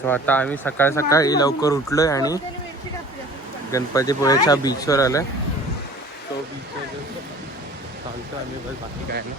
So आता आम्ही सकाळी सकाळी लवकर उठलोय आणि गणपतीपुळेच्या बीचवर आलोय. तो बीचवर चालतो आम्ही, बस बाकी काय नाही.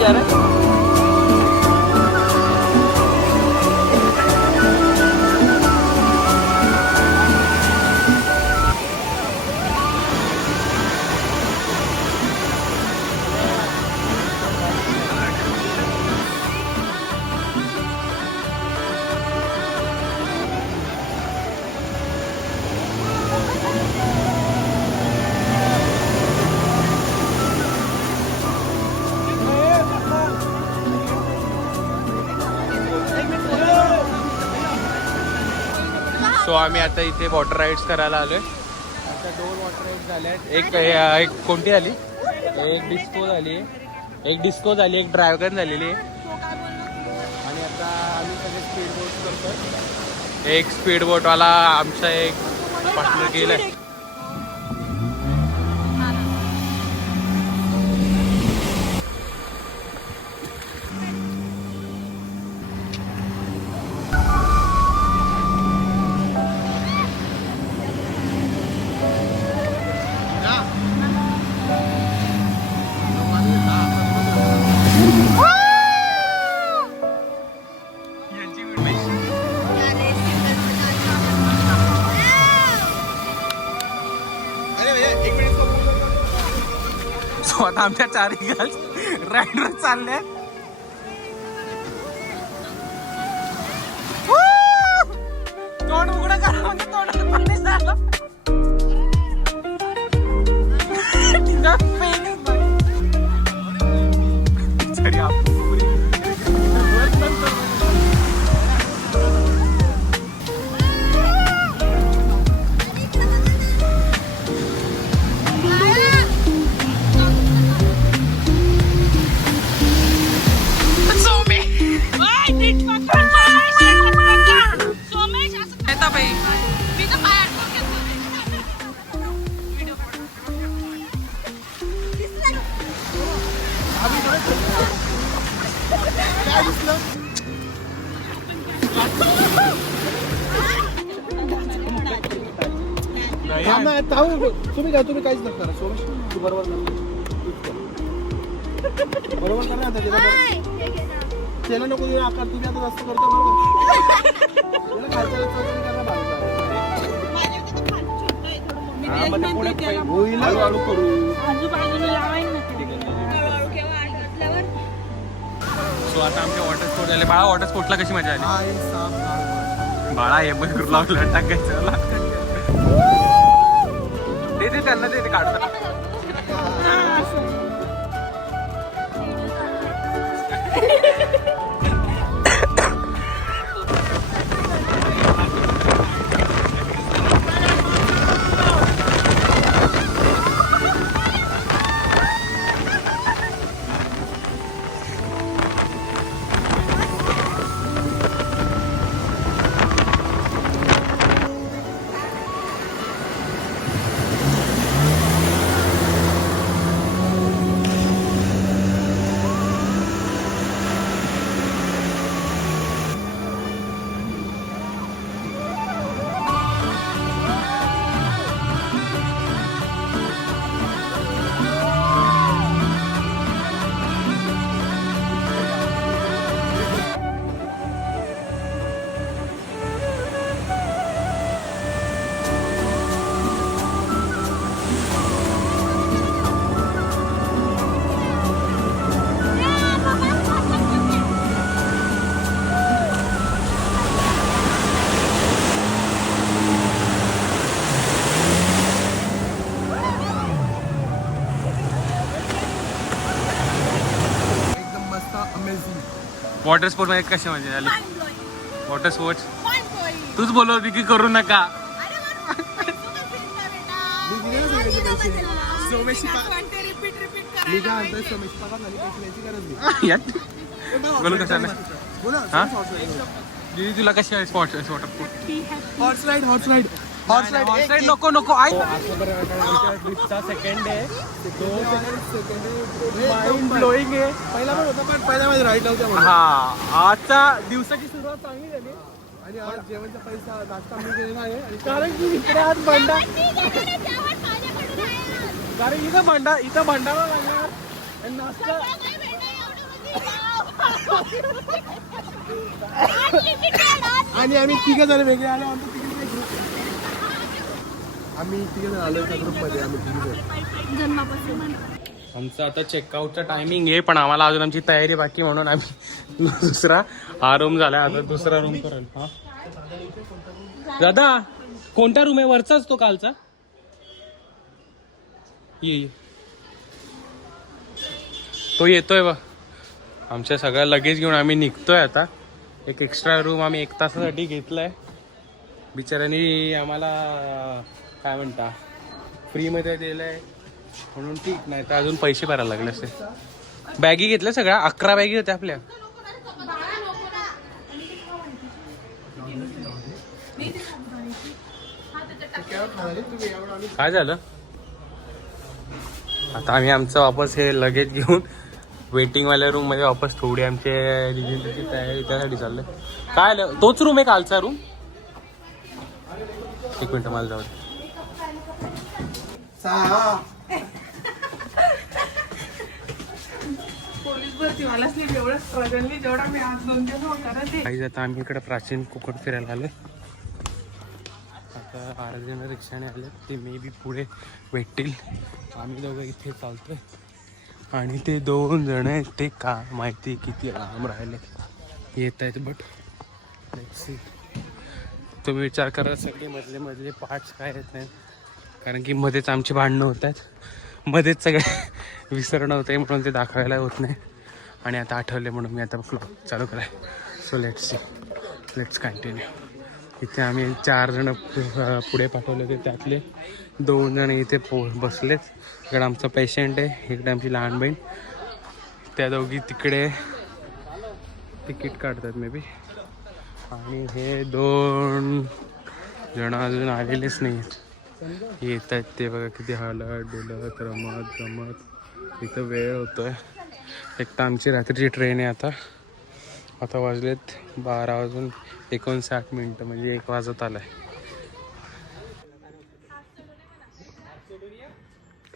जा रहा है. सो आम्ही आता इथे वॉटर राईड्स करायला आलोय. आता 2 वॉटर राईड्स झाल्या आहेत. एक कोणती आली, एक डिस्को झाली, एक ड्रायगन झालेली आहे. आणि आता आम्ही सगळे स्पीड बोट करतो. एक स्पीड बोटवाला आमचा एक पार्टनर गेलाय. आता आमच्या 4 गर्ल्स राईडवर चालल्या. तोंड उघडं करा म्हणजे तोंडात पाणी झालं. तुम्ही काहीच नका सोमेश, तू बरोबर करा त्याला नको आकार. तुम्ही आता जास्त करतो होईल, हळूहळू करू. सो आता आमच्या वॉटर स्पोर्ट झाले. बाळा वॉटर स्पोर्टला कशी मजा आली? बाळा हे पण करू लागलं टाकायचं. ते त्यांना ते काढतात. वॉटर स्पोर्ट मध्ये कसे म्हणजे झाले वॉटर स्पोर्ट्स? तूच बोलत होती की करू नका. बोलू कसं दीदी तुला कशी आहे spot water sport? Horse ride नको नको ट्रिपचा सेकंड आहे तो माइंड ब्लोईंग आहे. पहिला पण होता पण पहिल्या मध्ये राईड नव्हत्या. हा आजचा दिवसाची सुरुवात चांगली झाली आणि आज जेवणचा पैसा नाश्ता मी केलेला आहे. आणि कारण की इकडे आज भंडा कारण इथं भंडारा लागणार आणि नाश्ता आणि आम्ही तिघे जण वेगळे आलो. आम्ही तिघे जण आलो एका ग्रुप मध्ये. आम्ही तिघे जण आमचं आता चेकआउटचा टायमिंग आहे पण आम्हाला अजून आमची तयारी बाकी म्हणून आम्ही दुसरा हा रूम झाला आता दुसरा रूम करेल. हा दादा कोणता रूम आहे? वरचाच तो कालचा ये तो येतोय बा. आमच्या सगळ्या लगेज घेऊन आम्ही निघतोय आता. एक एक्स्ट्रा रूम आम्ही 1 तासासाठी घेतलाय. बिचाऱ्यांनी आम्हाला काय म्हणता फ्रीमध्ये दिलंय म्हणून ठीक, नाही तर अजून पैसे भरायला लागले असते. बॅगी घेतल्या सगळ्या 11 बॅगी होत्या आपल्या. काय झालं आता आम्ही आमचं वापस हे लगेज घेऊन वेटिंग वाल्या रूम मध्ये वापस थोडी आमची तयारी त्यासाठी चाललंय. काय आलं तोच रूम आहे कालचा रूम? एक मिनिट मला जाऊ दे. आता आम्ही इकडे प्राचीन कोकण फिरायला आलोय. आता 12 जण रिक्षाने आले ते मे बी पुढे भेटतील. आम्ही दोघं इथे चालतोय आणि ते 2 जण आहेत ते का माहिती किती लांब राहिले येत आहेत. But let's see. तुम्ही विचार करा सगळे मधले पार्ट्स काय येत नाहीत कारण की मध्येच आमची भांडणं होत आहेत. मध्येच सगळे विसरणं होतं म्हणून ते दाखवायला होत नाही. आणि आता आठवले म्हणून मी आता ब्लॉग चालू कराय. So let's see let's continue. इथे आम्ही 4 जण पुढे पाठवले होते त्यातले 2 जण इथे बसलेत. इकडे आमचा पेशंट आहे, इकडे आमची लहान बहीण. त्या दोघी तिकडे तिकीट काढतात मे बी. आणि हे 2 जण अजून आलेलेच नाही येत आहेत. ते बघा किती हलत डुलत रमत गमत. इथं वेळ होतोय. एक तर आमची रात्रीची ट्रेन आहे आता वाजलेत 12:59 म्हणजे 1 वाजत आलाय.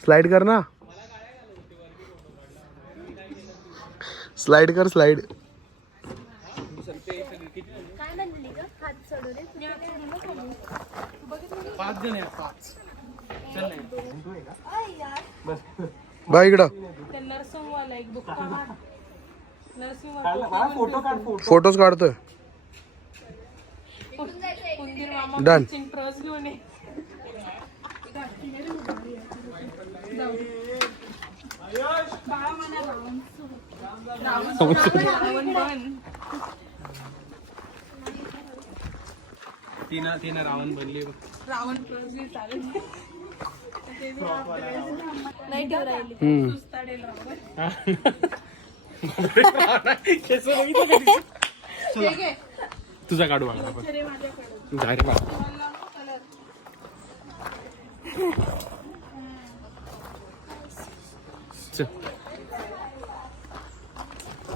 स्लाइड कर ना. स्लाइड कर स्लाइड. बा इकडं फोटोज काढतोय. डन. तिनं रावण बनली. रावण तुझा काढू मला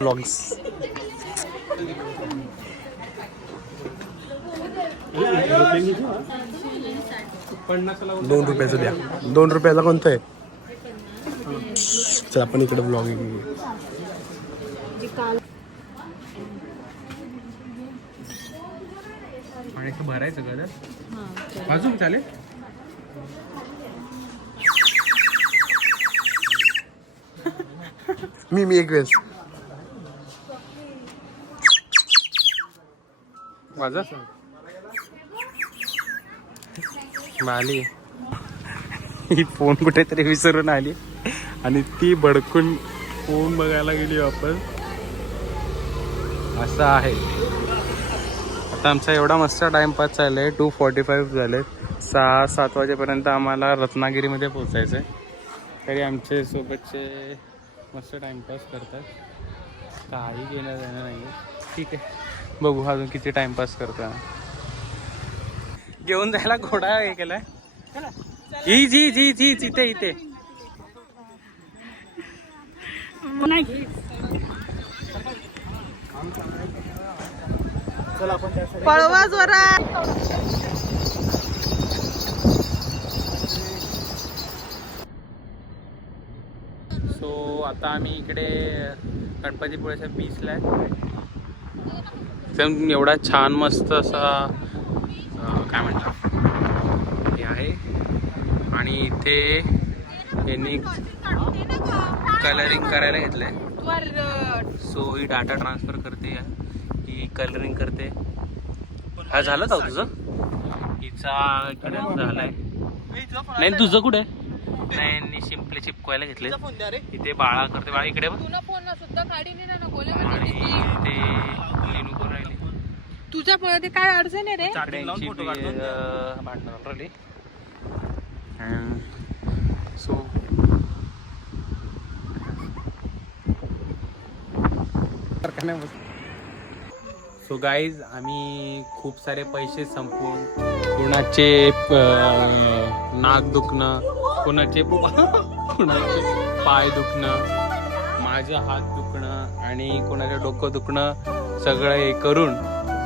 व्लॉग्स. 2 रुपयाचं द्या. 2 रुपयाला कोणतं आहे? चल आपण इकडे ब्लॉगिंग. आणि भरायचं का अजून चालेल. मी एक वेळेस माझा आली ही फोन कुठेतरी विसरून आली आणि ती भडकून फोन बघायला गेली वापस. असं आहे. आता आमचा एवढा मस्त टाइमपास चालला आहे. 2:45 झालेत. 6-7 वाजेपर्यंत आम्हाला रत्नागिरीमध्ये पोचायचं आहे. तरी आमचे सोबतचे मस्त टाइमपास करतात. काही घेणं जाणं नाही. ठीक आहे, बघू अजून किती टाइमपास करतो. घेऊन जायला घोडा हे केलाय. जी जी जी जी इथे इथे पळवा जरा. सो आता आम्ही इकडे गणपतीपुळेच्या बीचला आहे. एवढा छान मस्त असा काय म्हणतात हे आहे. आणि इथे यांनी कलरिंग करायला घेतलंय. सो ही डाटा ट्रान्सफर करते, ही कलरिंग करते. हा झालं का तुझं? हिचा इकडे झालाय. नाही तुझं कुठे? नाही यांनी शिंपले चिपकवायला घेतले. इथे बाळा करते. बाळा इकडे आणि ते लिनू करून राहिली. तुझ्या पळते काय अडचण आहे रे? भांडण राहिली. सो सो गाईज आम्ही खूप सारे पैसे संपवून कुणाचे नाक दुखणं, कुणाचे पाय दुखणं, माझं हात दुखणं आणि कुणाचं डोकं दुखणं सगळं हे करून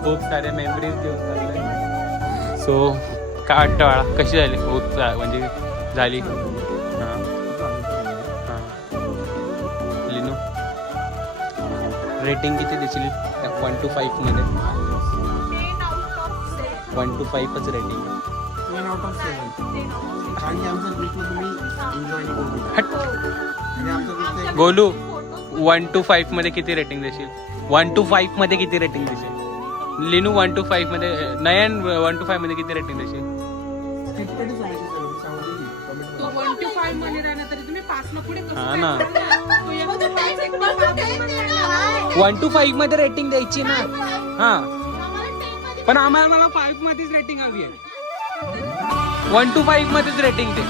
खूप सारे मेमरीज देऊन चालले. सो काय वाटतं बाळा, कशी झाली? खूप म्हणजे झाली. हां हां लिनू रेटिंग किती देशील 1 to 5 मध्ये? 1 to 5च रेटिंग. 10 out of 7. कारण की आमच्या ग्रुपला तुम्ही एन्जॉय नाही करू. आणि आमच्या ग्रुपला गोलू 1 to 5 मध्ये किती रेटिंग देशील? 1 to 5 मध्ये किती रेटिंग देशील? लिनू 1 to 5 मध्ये, नयन 1 to 5 मध्ये किती रेटिंग देशील? स्क्रिप्टेड सांगायची सर, मी सांगतो की कमेंट तो 1 to 5 मध्ये राहणार तरी तुम्ही 5 ला पुढे कसं हा ना. तो एवढं काय 1 to 5 मध्ये रेटिंग द्यायची ना. हा पण मला 5 मध्येच रेटिंग हवी आहे. 1 to 5 मध्येच रेटिंग दे.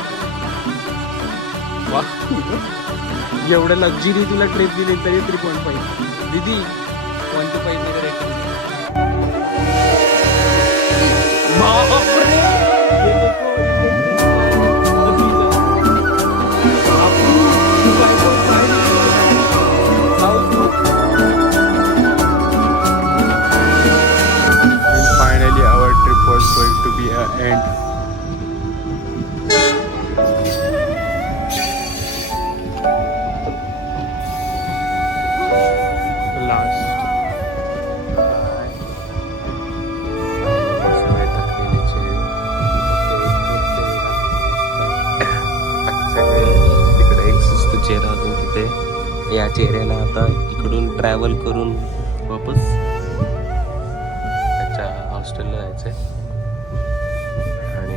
वा, एवढं लक्झरी तुला ट्रिप दिली तरी 3.5. दीदी 1 to 5 मध्ये rating. Finally our trip was going to be an end. चेहरा अजून तिथे. या चेहऱ्याला आता इकडून ट्रॅव्हल करून वापस त्याच्या हॉस्टेलला जायचंय. आणि